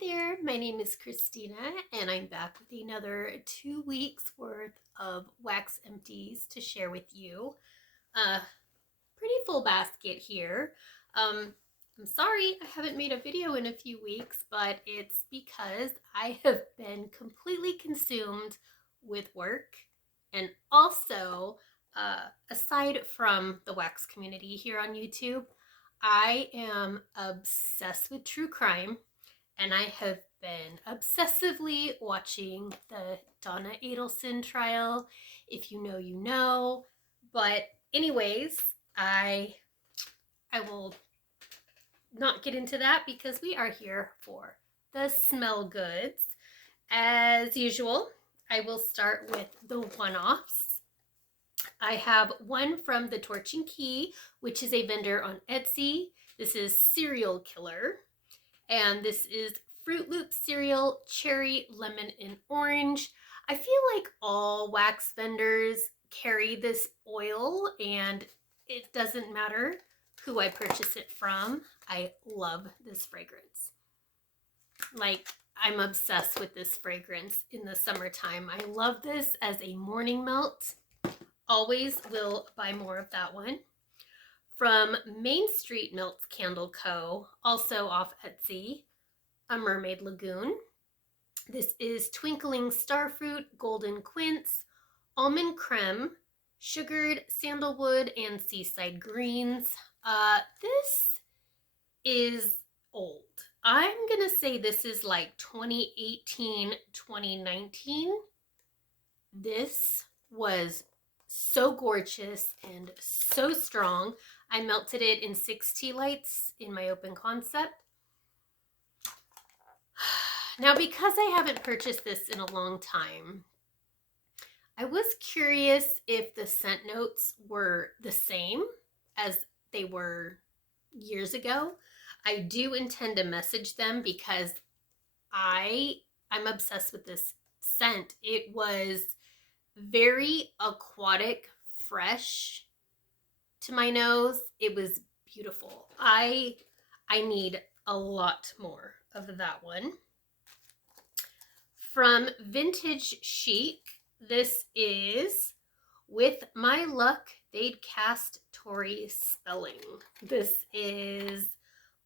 there, my name is Christina and I'm back with another 2 weeks worth of wax empties to share with you. Pretty full basket here. I'm sorry I haven't made a video in a few weeks, but it's because I have been completely consumed with work, and also aside from the wax community here on YouTube, I am obsessed with true crime, and I have been obsessively watching the Donna Adelson trial. If you know, you know. But anyways, I will not get into that because we are here for the smell goods. As usual, I will start with the one-offs. I have one from the Torch and Key, which is a vendor on Etsy. This is Serial Killer. And this is Fruit Loop cereal, cherry, lemon, and orange. I feel like all wax vendors carry this oil, and it doesn't matter who I purchase it from. I love this fragrance. Like, I'm obsessed with this fragrance in the summertime. I love this as a morning melt. Always will buy more of that one. From Main Street Melts Candle Co., also off Etsy, a Mermaid Lagoon. This is Twinkling Starfruit, Golden Quince, Almond Creme, Sugared Sandalwood, and Seaside Greens. This is old. I'm gonna say this is like 2018, 2019. This was so gorgeous and so strong. I melted it in 6 tea lights in my open concept. Now, because I haven't purchased this in a long time, I was curious if the scent notes were the same as they were years ago. I do intend to message them because I'm obsessed with this scent. It was very aquatic, fresh to my nose. It was beautiful. I need a lot more of that one. From Vintage Chic, this is With My Luck, They'd Cast Tori Spelling. This is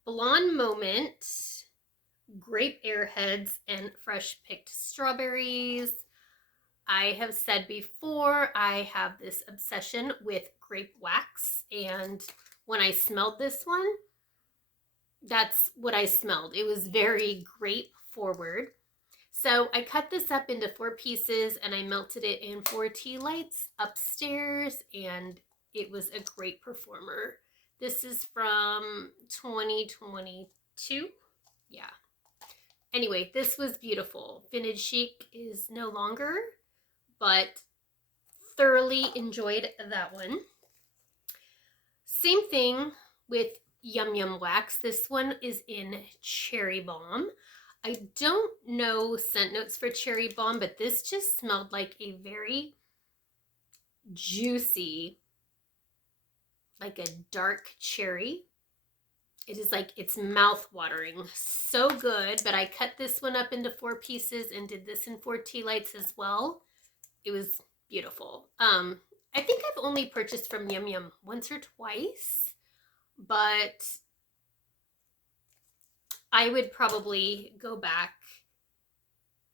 Blonde Moment, grape airheads, and fresh picked strawberries. I have said before, I have this obsession with grape wax, and when I smelled this one, that's what I smelled. It was very grape forward. So I cut this up into 4 pieces and I melted it in 4 tea lights upstairs, and it was a great performer. This is from 2022. Yeah. Anyway, this was beautiful. Vintage Chic is no longer, but thoroughly enjoyed that one. Same thing with Yum Yum Wax. This one is in Cherry Bomb. I don't know scent notes for Cherry Bomb, but this just smelled like a very juicy, like a dark cherry. It is like, it's mouth-watering. So good, but I cut this one up into 4 pieces and did this in 4 tea lights as well. It was beautiful. I think I've only purchased from Yum Yum once or twice, but I would probably go back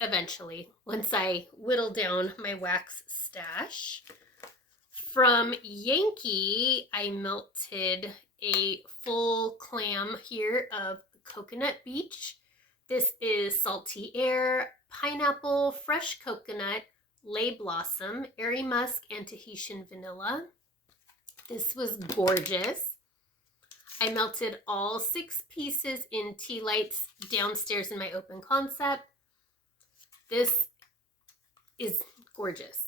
eventually once I whittle down my wax stash. From Yankee, I melted a full clam here of Coconut Beach. This is Salty Air, Pineapple, Fresh Coconut, Lay Blossom, Airy Musk, and Tahitian Vanilla. This was gorgeous. I melted all 6 pieces in tea lights downstairs in my open concept. This is gorgeous.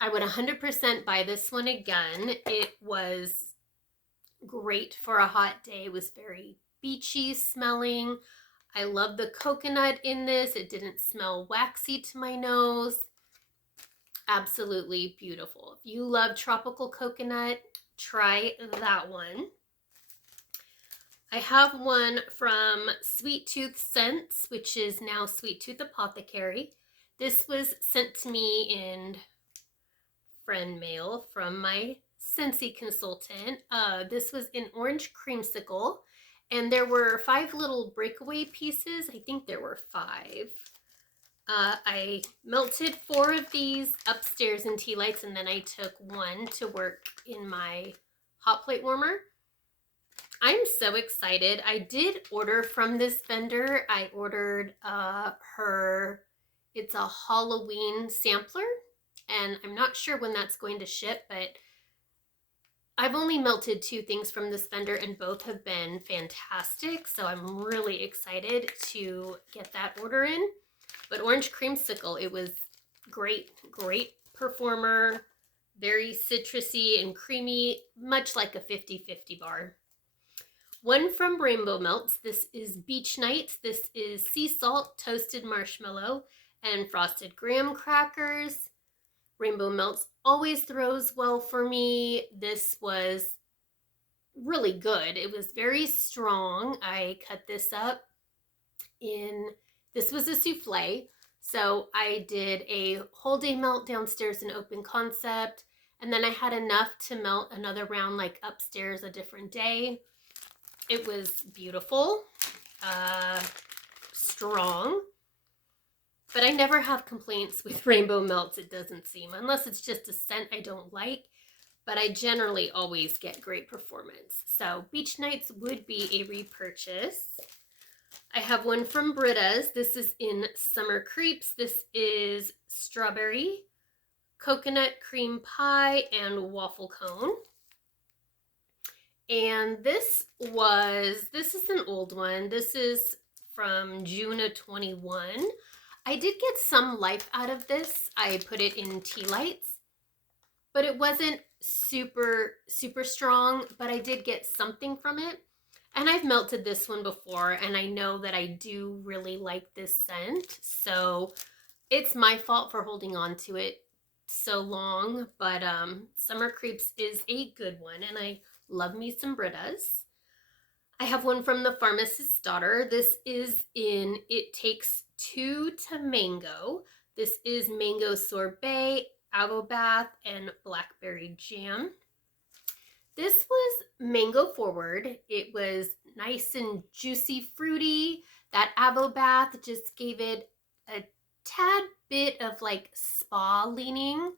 I would 100% buy this one again. It was great for a hot day. It was very beachy smelling. I love the coconut in this. It didn't smell waxy to my nose. Absolutely beautiful. If you love tropical coconut, try that one. I have one from Sweet Tooth Scents, which is now Sweet Tooth Apothecary. This was sent to me in friend mail from my SCENTSY consultant. This was in orange creamsicle, and there were 5 little breakaway pieces. I think there were 5. I melted 4 of these upstairs in tea lights, and then I took 1 to work in my hot plate warmer. I'm so excited. I did order from this vendor. I ordered it's a Halloween sampler, and I'm not sure when that's going to ship, but I've only melted 2 things from this vendor and both have been fantastic, so I'm really excited to get that order in. But orange creamsicle, it was great performer, very citrusy and creamy, much like a 50/50 bar. One from Rainbow Melts. This is Beach Nights. This is sea salt, toasted marshmallow, and frosted graham crackers. Rainbow Melts always throws well for me. This was really good. It was very strong. I cut this up this was a souffle. So I did a whole day melt downstairs in open concept. And then I had enough to melt another round like upstairs a different day. It was beautiful, strong, but I never have complaints with Rainbow Melts, it doesn't seem, unless it's just a scent I don't like, but I generally always get great performance. So Beach Nights would be a repurchase. I have one from BRITTA'S. This is in Summer Creeps. This is strawberry, coconut cream pie, and waffle cone. And this is an old one. This is from June of 21. I did get some life out of this. I put it in tea lights, but it wasn't super strong, but I did get something from it. And I've melted this one before, and I know that I do really like this scent. So it's my fault for holding on to it so long, but Summer Creeps is a good one, and I love me some BRITTA'S. I have one from the Pharmacist's Daughter. This is in It Takes Two to Mango. This is mango sorbet, avo bath, and blackberry jam. This was mango forward. It was nice and juicy, fruity. That avo bath just gave it a tad bit of like spa leaning.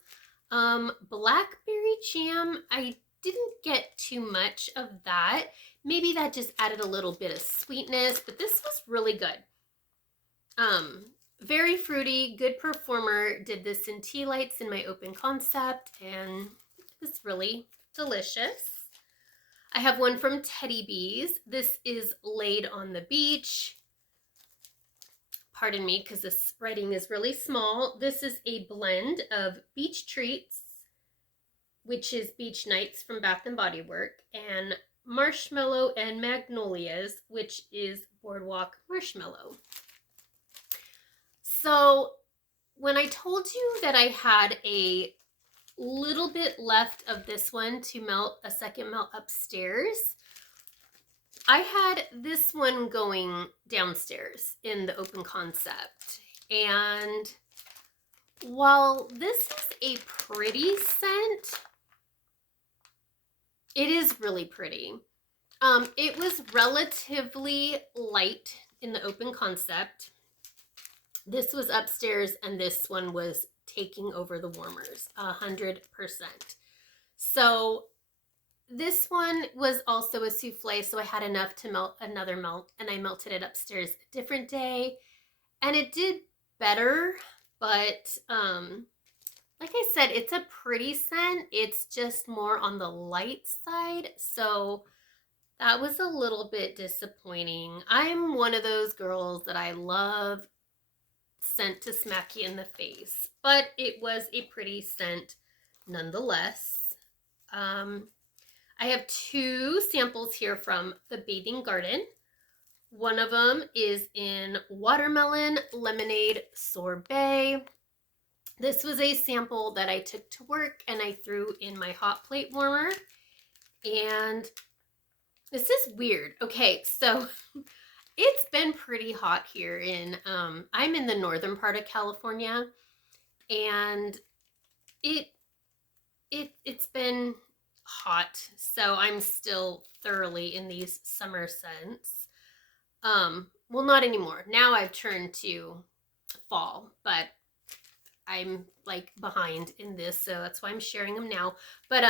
Blackberry jam, I didn't get too much of that. Maybe that just added a little bit of sweetness, but this was really good. Very fruity, good performer. Did this in tea lights in my open concept, and it was really delicious. I have one from Teddy Bees. This is Lei'd On The Beach. Pardon me, because this writing is really small. This is a blend of Beach Treats, which is Beach Nights from Bath & Body Works, and Marshmallow and Magnolias, which is Boardwalk Marshmallow. So when I told you that I had a little bit left of this one to melt a second melt upstairs, I had this one going downstairs in the open concept. And while this is a pretty scent, it is really pretty. It was relatively light in the open concept. This was upstairs, and this one was taking over the warmers 100%. So this one was also a souffle, so I had enough to melt another melt, and I melted it upstairs a different day, and it did better. But like I said, it's a pretty scent. It's just more on the light side, so that was a little bit disappointing. I'm one of those girls that I love scent to smack you in the face, but it was a pretty scent nonetheless. I have 2 samples here from the Bathing Garden. One of them is in Watermelon Lemonade Sorbet. This was a sample that I took to work and I threw in my hot plate warmer, and This is weird. Okay, so it's been pretty hot here in, I'm in the northern part of California, and it it's been hot, so I'm still thoroughly in these summer scents. Well, not anymore. Now I've turned to fall, but I'm like behind in this, so that's why I'm sharing them now. But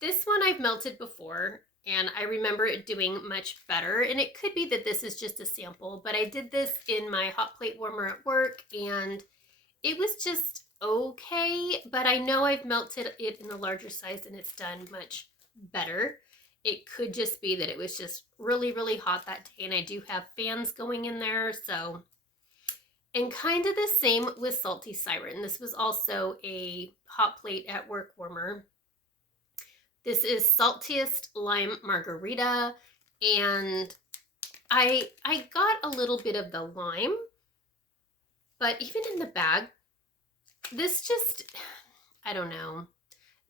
this one I've melted before, and I remember it doing much better. And it could be that this is just a sample, but I did this in my hot plate warmer at work, and it was just okay. But I know I've melted it in a larger size, and it's done much better. It could just be that it was just really, really hot that day, and I do have fans going in there, so. And kind of the same with Salty Siren. This was also a hot plate at work warmer. This is Saltiest Lime Margarita, and I got a little bit of the lime, but even in the bag, this just, I don't know.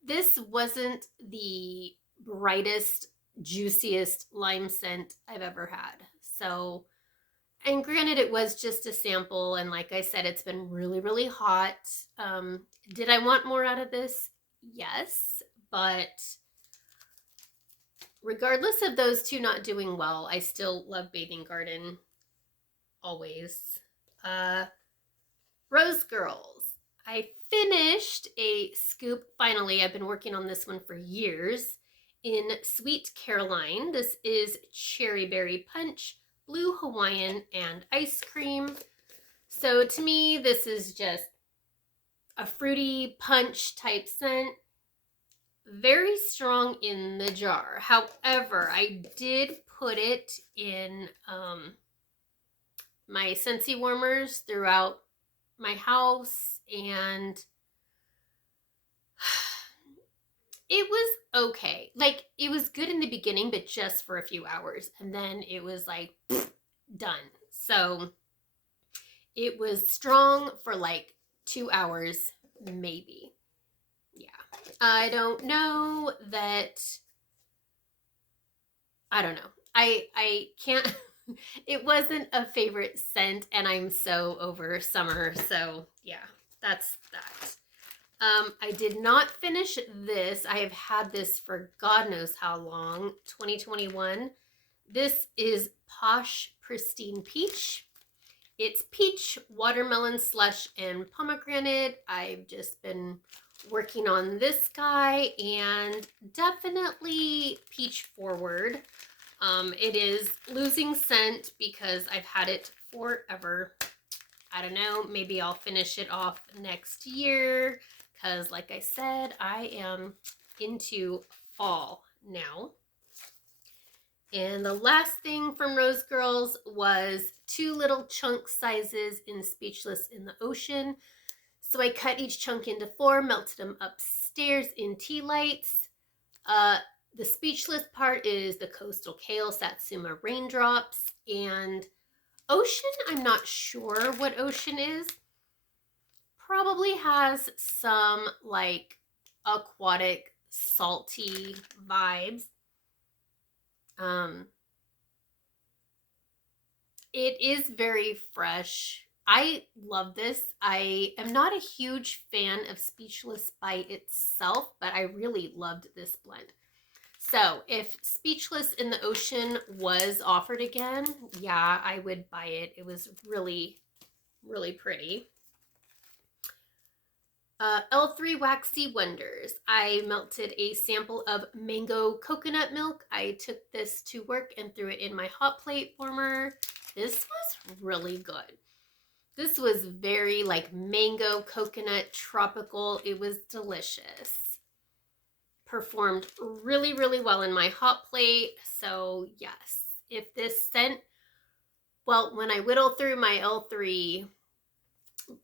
This wasn't the brightest, juiciest lime scent I've ever had. So, and granted, it was just a sample, and like I said, it's been really, really hot. Did I want more out of this? Yes, but regardless of those two not doing well, I still love Bathing Garden, always. Rose Girls. I finished a scoop, finally. I've been working on this one for years, in Sweet Caroline. This is Cherry Berry Punch, Blue Hawaiian, and Ice Cream. So to me, this is just a fruity punch type scent. Very strong in the jar. However, I did put it in my SCENTSY warmers throughout my house, and it was okay. Like, it was good in the beginning, but just for a few hours, and then it was like done. So it was strong for like 2 hours maybe. Yeah, I don't know that, I don't know. I can't, it wasn't a favorite scent, and I'm so over summer. So yeah, that's that. I did not finish this. I have had this for God knows how long, 2021. This is Posh Pristine Peach. It's peach, watermelon slush, and pomegranate. I've just been working on this guy, and definitely peach forward. It is losing scent because I've had it forever. I don't know, maybe I'll finish it off next year, because like I said, I am into fall now. And the last thing from Rose Girls was 2 little chunk sizes in Speechless in the Ocean. So I cut each chunk into 4, melted them upstairs in tea lights. The Speechless part is the Coastal Kale Satsuma Raindrops, and Ocean, I'm not sure what Ocean is. Probably has some like aquatic, salty vibes. It is very fresh. I love this. I am not a huge fan of Speechless by itself, but I really loved this blend. So if Speechless in the Ocean was offered again, yeah, I would buy it. It was really, really pretty. L3 Waxy Wonders. I melted a sample of mango coconut milk. I took this to work and threw it in my hot plate warmer. This was really good. This was very like mango coconut tropical. It was delicious. Performed really, really well in my hot plate. So yes, if this scent, well, when I whittle through my L3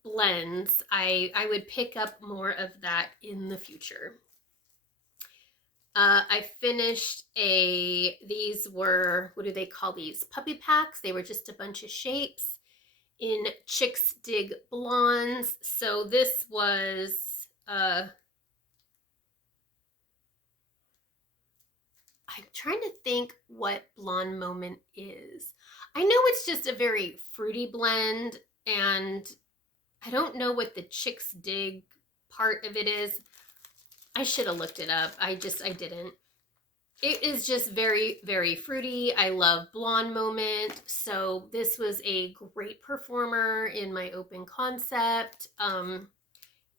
blends, I would pick up more of that in the future. I finished these were, what do they call these? Puppy packs. They were just a bunch of shapes in Chicks Dig Blondes. So this was, I I'm trying to think what Blonde Moment is. I know it's just a very fruity blend, and I don't know what the Chicks Dig part of it is. I should have looked it up. I didn't. It is just very, very fruity. I love Blonde Moment. So this was a great performer in my open concept.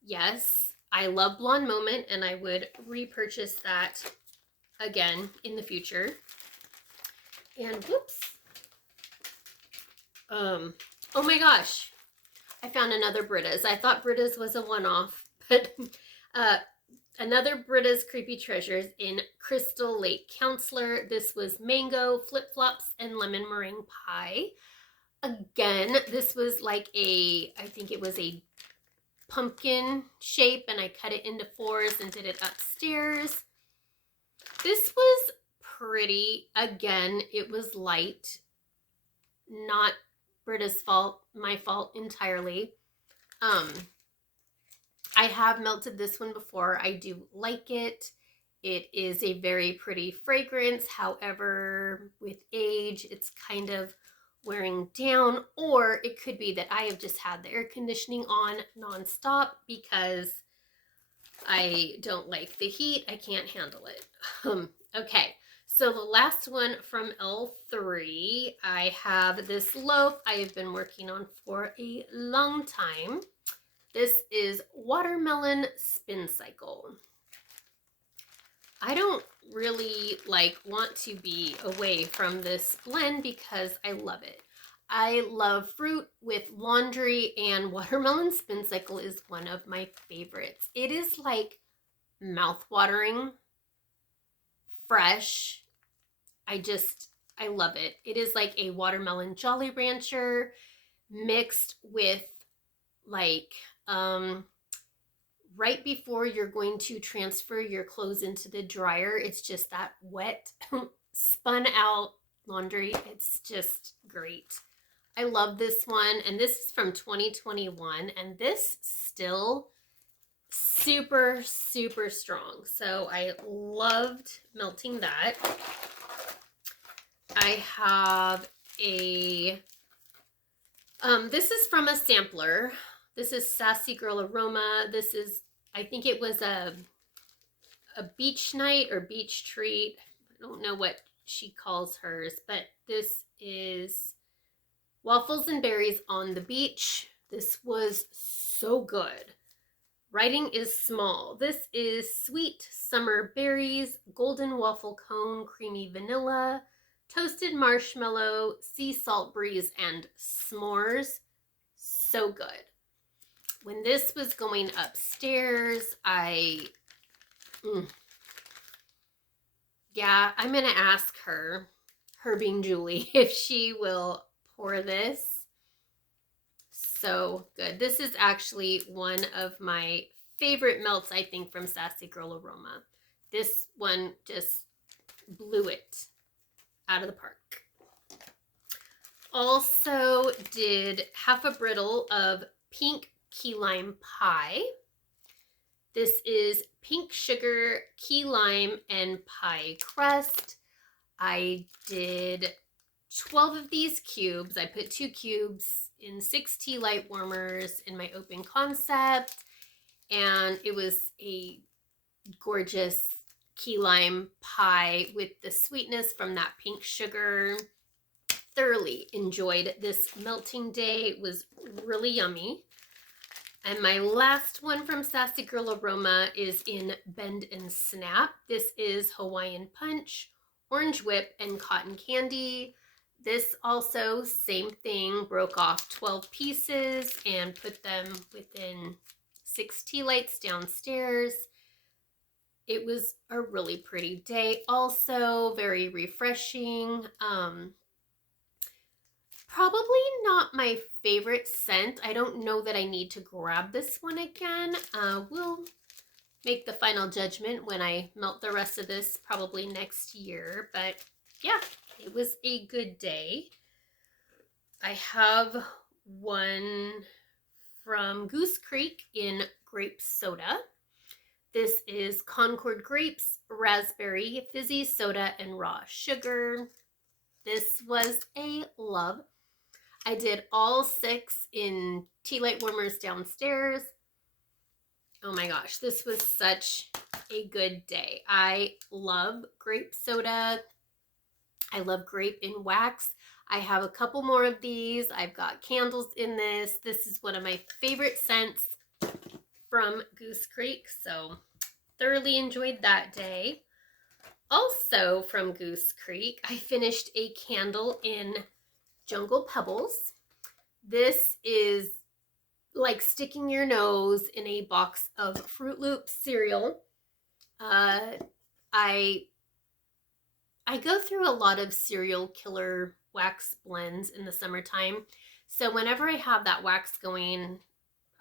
Yes, I love Blonde Moment, and I would repurchase that again in the future. And whoops. Oh my gosh. I found another BRITTA'S. I thought BRITTA'S was a one-off, but another BRITTA'S Creepy Treasures in Crystal Lake Councelor. This was mango, flip-flops, and lemon meringue pie. Again, this was like I think it was a pumpkin shape, and I cut it into 4s and did it upstairs. This was pretty. Again, it was light. Not BRITTA'S fault, my fault entirely. I have melted this one before. I do like it. It is a very pretty fragrance. However, with age, it's kind of wearing down, or it could be that I have just had the air conditioning on nonstop because I don't like the heat. I can't handle it. Okay, so the last one from L3, I have this loaf I have been working on for a long time. This is Watermelon Spincycle. I don't really want to be away from this blend because I love it. I love fruit with laundry, and Watermelon Spincycle is one of my favorites. It is like mouth-watering, fresh. I love it. It is like a watermelon Jolly Rancher mixed with right before you're going to transfer your clothes into the dryer. It's just that wet, spun out laundry. It's just great. I love this one, and this is from 2021, and this still super, super strong. So I loved melting that. I have this is from a sampler. This is Sassy Girl Aroma. This is, I think it was a beach night or beach treat. I don't know what she calls hers, but this is Waffles and Berries on the Beach. This was so good. Writing is small. This is Sweet Summer Berries, Golden Waffle Cone, Creamy Vanilla, Toasted Marshmallow, Sea Salt Breeze, and S'mores. So good. When this was going upstairs, yeah, I'm going to ask her being Julie, if she will pour this. So good. This is actually one of my favorite melts, I think, from Sassy Girl Aroma. This one just blew it out of the park. Also did half a brittle of pink key lime pie. This is pink sugar, key lime, and pie crust. I did 12 of these cubes. I put 2 cubes in 6 tea light warmers in my open concept, and it was a gorgeous key lime pie with the sweetness from that pink sugar. Thoroughly enjoyed this melting day. It was really yummy. And my last one from Sassy Girl Aroma is in Bend and Snap. This is Hawaiian Punch, Orange Whip, and Cotton Candy. This also, same thing, broke off 12 pieces and put them within 6 tea lights downstairs. It was a really pretty day. Also very refreshing. Probably not my favorite scent. I don't know that I need to grab this one again. We'll make the final judgment when I melt the rest of this probably next year. But yeah, it was a good day. I have one from Goose Creek in grape soda. This is Concord grapes, raspberry, fizzy soda, and raw sugar. This was a love. I did all 6 in tea light warmers downstairs. Oh my gosh, this was such a good day. I love grape soda. I love grape in wax. I have a couple more of these. I've got candles in this. This is one of my favorite scents from Goose Creek, so thoroughly enjoyed that day. Also from Goose Creek, I finished a candle in Jungle Pebbles. This is like sticking your nose in a box of Fruit Loops cereal. I go through a lot of serial killer wax blends in the summertime. So whenever I have that wax going,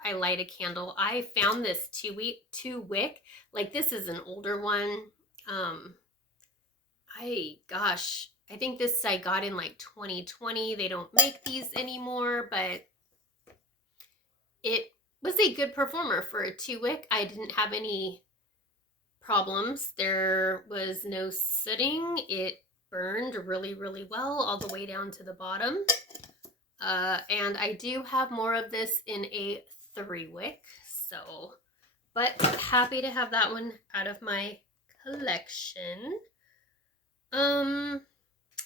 I light a candle. I found this two wick. Like, this is an older one. I think this I got in like 2020. They don't make these anymore, but it was a good performer for a 2-wick. I didn't have any problems. There was no sooting. It burned really, really well all the way down to the bottom. And I do have more of this in a 3-wick. So, but happy to have that one out of my collection.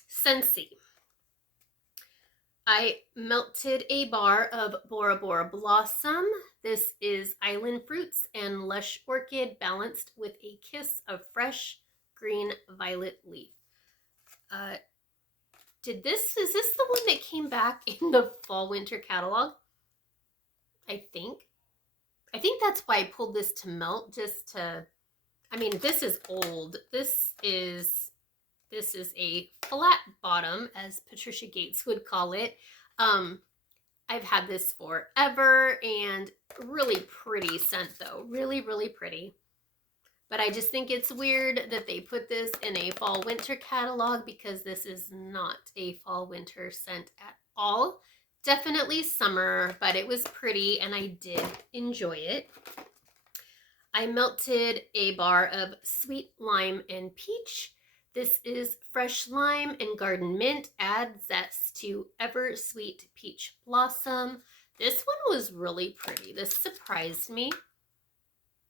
SCENTSY. I melted a bar of Bora Blossom. This is Island Fruits and Lush Orchid balanced with a kiss of fresh green violet leaf. Is this the one that came back in the fall winter catalog? I think that's why I pulled this to melt, just to, I mean, this is old. This is a flat bottom, as Patricia Gates would call it. I've had this forever, and really pretty scent though. Really, really pretty. But I just think it's weird that they put this in a fall winter catalog, because this is not a fall winter scent at all. Definitely summer, but it was pretty and I did enjoy it. I melted a bar of Sweet Lime and Peach. This is Fresh Lime and Garden Mint. Add zest to Ever Sweet Peach Blossom. This one was really pretty. This surprised me.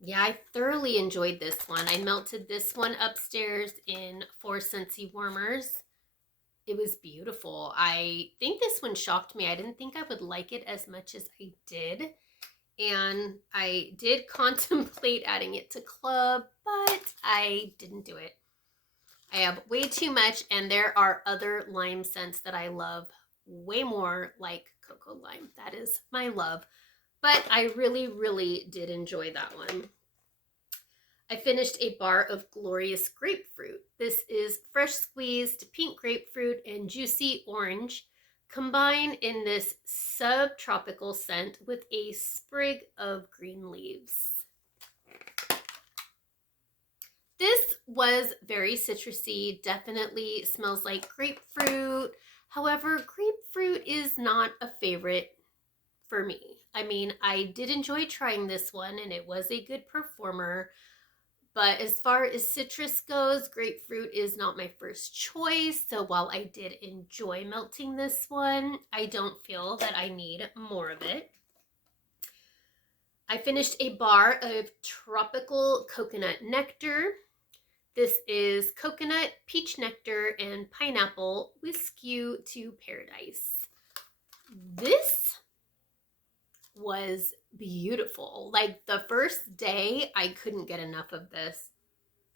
Yeah, I thoroughly enjoyed this one. I melted this one upstairs in 4 SCENTSY warmers. It was beautiful. I think this one shocked me. I didn't think I would like it as much as I did. And I did contemplate adding it to Club, but I didn't do it. I have way too much, and there are other lime scents that I love way more, like Cocoa Lime. That is my love. But I really, really did enjoy that one. I finished a bar of Glorious Grapefruit. This is fresh squeezed pink grapefruit and juicy orange, combined in this subtropical scent with a sprig of green leaves. This was very citrusy, definitely smells like grapefruit. However, grapefruit is not a favorite for me. I mean, I did enjoy trying this one and it was a good performer. But as far as citrus goes, grapefruit is not my first choice. So while I did enjoy melting this one, I don't feel that I need more of it. I finished a bar of Tropical Coconut Nectar. This is coconut, peach nectar, and pineapple whisk you to paradise. This was beautiful. Like, the first day, I couldn't get enough of this.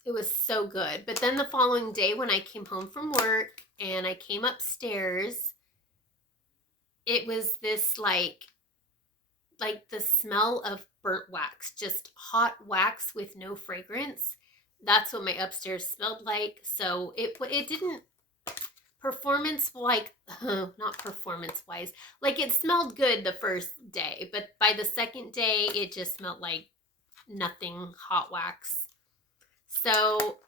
It was so good. But then the following day, when I came home from work and I came upstairs, it was this like the smell of burnt wax, just hot wax with no fragrance. That's what my upstairs smelled like. So it didn't not performance wise, like, it smelled good the first day, but by the second day it just smelled like nothing hot wax. So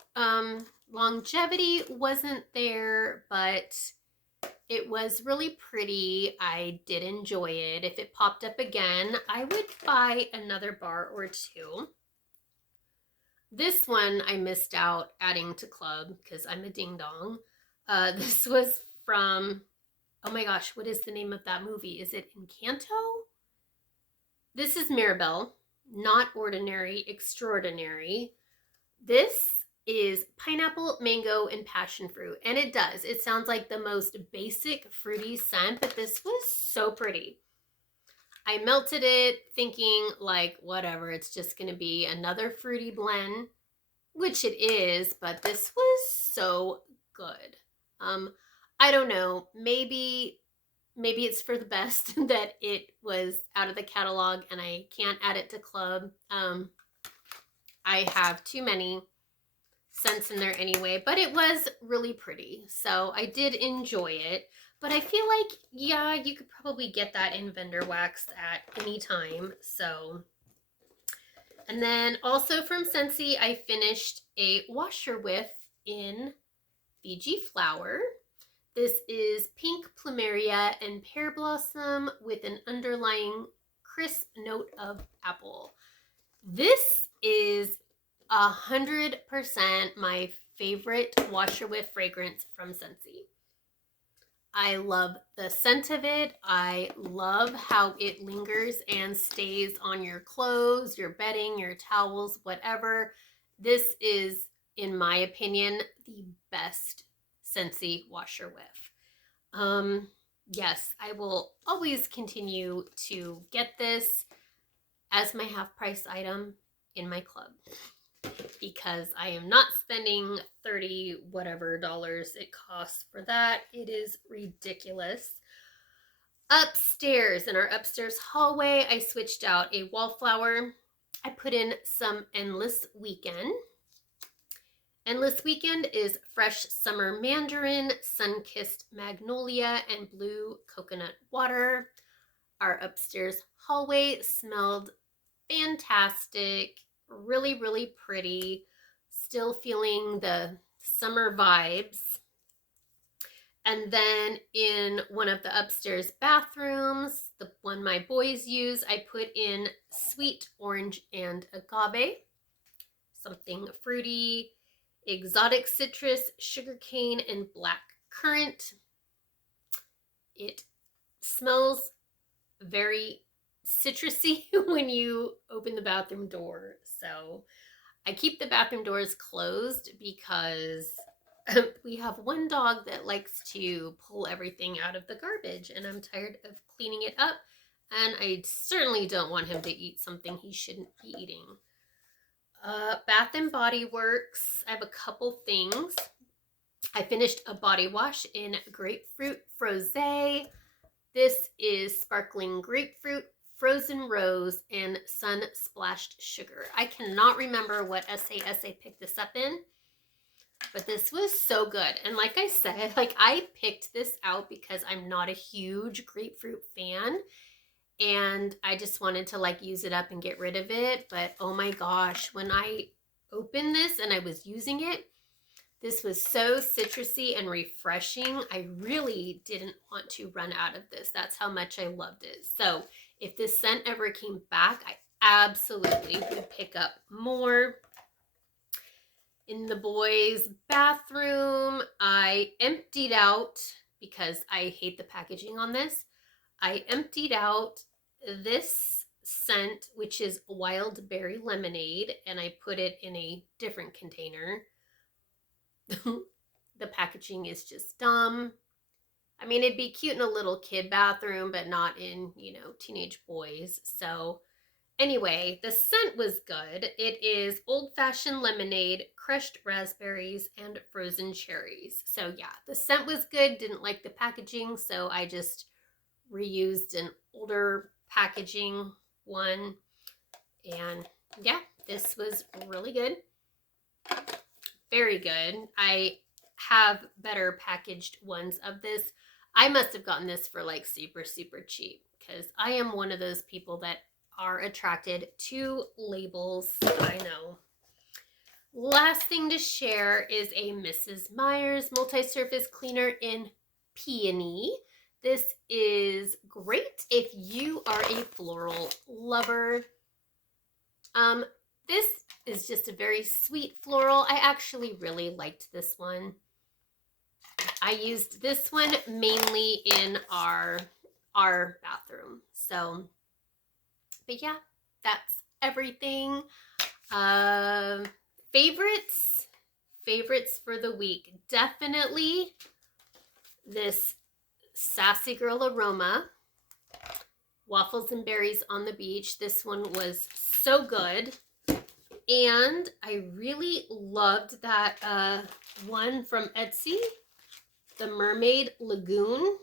longevity wasn't there, but it was really pretty. I did enjoy it. If it popped up again, I would buy another bar or two. This one I missed out adding to club because I'm a ding dong. This was from, oh my gosh, what is the name of that movie? Is it Encanto? This is Mirabel, Not Ordinary, Extraordinary. This is pineapple, mango, and passion fruit. And it does. It sounds like the most basic fruity scent, but this was so pretty. I melted it thinking like, whatever, it's just going to be another fruity blend, which it is, but this was so good. I don't know, maybe it's for the best that it was out of the catalog and I can't add it to club. I have too many scents in there anyway, but it was really pretty, so I did enjoy it. But I feel like, yeah, you could probably get that in vendor wax at any time. So, and then also from SCENTSY, I finished a washer whiff in Fiji flower. This is pink plumeria and pear blossom with an underlying crisp note of apple. This is 100% my favorite washer whiff fragrance from SCENTSY. I love the scent of it. I love how it lingers and stays on your clothes, your bedding, your towels, whatever. This is, in my opinion, the best SCENTSY washer whiff. Yes, I will always continue to get this as my half price item in my club, because I am not spending $30 whatever it costs for that. It is ridiculous. Upstairs, in our upstairs hallway, I switched out a wallflower. I put in some Endless Weekend. Endless Weekend is fresh summer mandarin, sun-kissed magnolia, and blue coconut water. Our upstairs hallway smelled fantastic. Really, really pretty. Still feeling the summer vibes. And then in one of the upstairs bathrooms, the one my boys use, I put in sweet orange and agave. Something fruity, exotic citrus, sugarcane, and black currant. It smells very citrusy when you open the bathroom door. So I keep the bathroom doors closed because we have one dog that likes to pull everything out of the garbage, and I'm tired of cleaning it up, and I certainly don't want him to eat something he shouldn't be eating. Bath and Body Works, I have a couple things. I finished a body wash in Grapefruit Frosé. This is sparkling grapefruit, frozen rose, and sun splashed sugar. I cannot remember what SASSY picked this up in, but this was so good. And like I said, like I picked this out because I'm not a huge grapefruit fan, and I just wanted to like use it up and get rid of it. But oh my gosh, when I opened this and I was using it, this was so citrusy and refreshing. I really didn't want to run out of this. That's how much I loved it. So if this scent ever came back, I absolutely would pick up more. In the boys' bathroom, I emptied out, because I hate the packaging on this, I emptied out this scent, which is Wild Berry Lemonade, and I put it in a different container. The packaging is just dumb. I mean, it'd be cute in a little kid bathroom, but not in, you know, teenage boys. So anyway, the scent was good. It is old-fashioned lemonade, crushed raspberries, and frozen cherries. So yeah, the scent was good. Didn't like the packaging, so I just reused an older packaging one. And yeah, this was really good. Very good. I have better packaged ones of this. I must have gotten this for like super, super cheap, because I am one of those people that are attracted to labels. I know. Last thing to share is a Mrs. Meyer's multi-surface cleaner in Peony. This is great if you are a floral lover. This is just a very sweet floral. I actually really liked this one. I used this one mainly in our bathroom. So, but yeah, that's everything. Favorites for the week. Definitely this Sassy Girl Aroma. Waffles and Berries on the Beach. This one was so good. And I really loved that one from Etsy, the Mermaid Lagoon,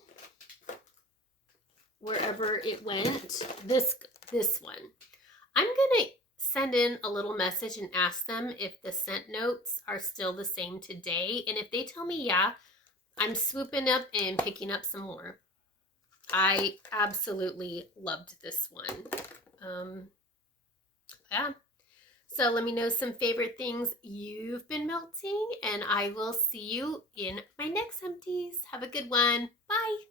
wherever it went. This one. I'm going to send in a little message and ask them if the scent notes are still the same today. And if they tell me yeah, I'm swooping up and picking up some more. I absolutely loved this one. Yeah. So let me know some favorite things you've been melting, and I will see you in my next empties. Have a good one. Bye.